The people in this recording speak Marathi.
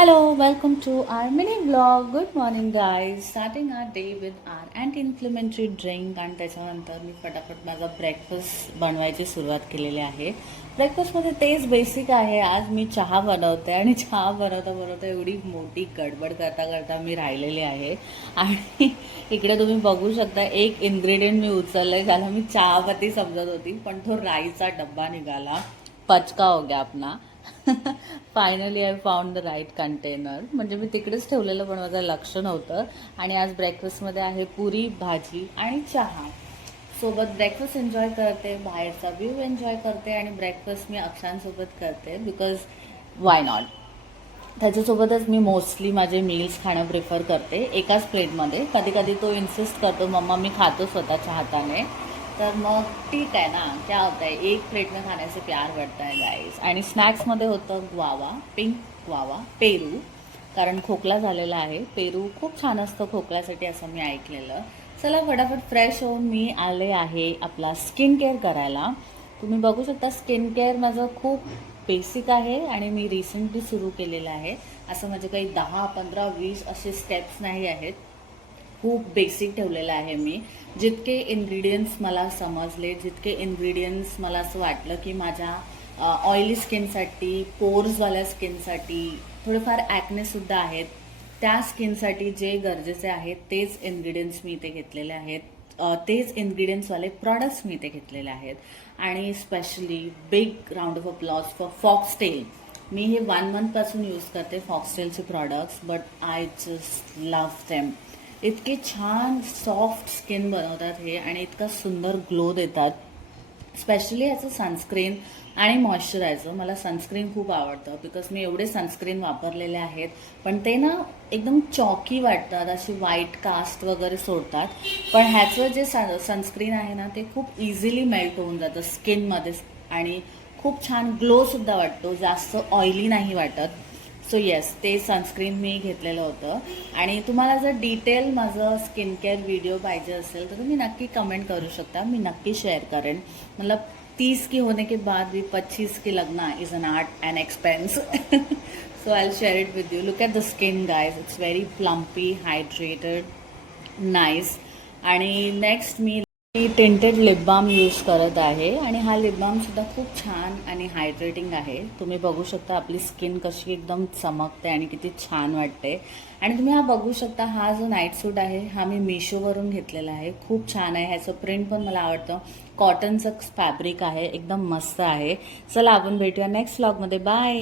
Hello, welcome to our mini vlog. Good morning guys. Starting our day with our anti-inflammatory drink आणि त्याच्यानंतर मी फटाफट माझा ब्रेकफास्ट बनवायची सुरुवात केलेली आहे. ब्रेकफास्टमध्ये तेच बेसिक आहे. आज मी चहा बनवते आणि चहा बनवता एवढी मोठी गडबड करता मी राहिलेली आहे आणि इकडे तुम्ही बघू शकता एक इन्ग्रेडियंट मी उचललंय ज्याला मी चहापत्ती समजत होती पण तो राईचा डब्बा निघाला. पचका हो गया अपना. Finally I found the right container. म्हणजे मी तिकडेच ठेवलेलं पण माझं लक्ष नव्हतं. आणि आज ब्रेकफास्टमध्ये आहे पुरी भाजी आणि चहा. सोबत ब्रेकफास्ट एन्जॉय करते, बाहेरचा व्ह्यू एन्जॉय करते आणि ब्रेकफास्ट मी अक्षांसोबत करते बिकॉज वाय नॉट. त्याच्यासोबतच मी मोस्टली माझे मील्स खाणं प्रिफर करते एकाच प्लेटमध्ये. कधी कधी तो इन्सिस्ट करतो मम्मा मी खातो स्वतःच्या हाताने, तर मग ठीक आहे ना, क्या होता है एक प्लेट में खाने से प्यार बढ़ता है गाइस. आणि स्नॅक्समध्ये होतं ग्वावा, पिंक ग्वावा, पेरू. कारण खोकला झालेला आहे. पेरू खूप छान असतं खोकल्यासाठी असं मी ऐकलेलं. चला फटाफट फ्रेश होऊन मी आले आहे आपला स्किन केअर करायला. तुम्ही बघू शकता स्किन केअर माझं खूप बेसिक आहे आणि मी रिसेंटली सुरू केलेलं आहे. असं म्हणजे काही 10, 15, 20 असे स्टेप्स नाही आहेत. खूप बेसिक ठेवलेलं आहे मी. जितके इन्ग्रेडियंट्स मला समजले, जितके इन्ग्रेडियंट्स मला असं वाटलं की माझ्या ऑइली स्किनसाठी, पोर्सवाल्या स्किनसाठी, थोडेफार ॲक्नेसुद्धा आहेत, त्या स्किनसाठी जे गरजेचे आहेत तेच इन्ग्रेडियंट्स मी इथे घेतलेले आहेत. तेच इन्ग्रेडियंट्सवाले प्रॉडक्ट्स मी इथे घेतलेले आहेत. आणि specially big round of applause for Foxtail. मी हे 1 मंथपासून यूज करते फॉक्सटेलचे products, but I just love them. इतके छान सॉफ्ट स्किन बनवतात हे आणि इतका सुंदर ग्लो देतात. स्पेशली याचं सनस्क्रीन आणि मॉइश्चरायझर. मला सनस्क्रीन खूप आवडतं बिकॉज मी एवढे सनस्क्रीन वापरलेले आहेत पण ते ना एकदम चॉकी वाटतात, अशी व्हाईट कास्ट वगैरे सोडतात. पण ह्याचं जे सनस्क्रीन आहे ना ते खूप इझिली मेल्ट होऊन जातं स्किनमध्ये आणि खूप छान ग्लोसुद्धा वाटतो, जास्त ऑइली नाही वाटत. सो येस, ते सनस्क्रीन मी घेतलेलं होतं. आणि तुम्हाला जर डिटेल माझं स्किन केअर व्हिडिओ पाहिजे असेल तर तुम्ही नक्की कमेंट करू शकता, मी नक्की शेअर करेन. मतलब 30 की होने के बाद भी 25 की लगना is an art end expense. So I will share it with you. Look at the skin guys, it's very plumpy, hydrated, nice. आणि नेक्स्ट मी टिंटेड लिप बाम यूज करत आहे आणि हा लिप बामसुद्धा खूप छान आणि हायड्रेटिंग आहे. तुम्ही बघू शकता आपली स्किन कशी एकदम चमकते आणि किती छान वाटते. आणि तुम्ही हा बघू शकता, हा जो नाईट सूट आहे हा मी मिशोवरून घेतलेला आहे. खूप छान आहे, ह्याचं प्रिंट पण मला आवडतं. कॉटनचं फॅब्रिक आहे, एकदम मस्त आहे. चला आपण भेटूया नेक्स्ट व्लॉगमध्ये. बाय.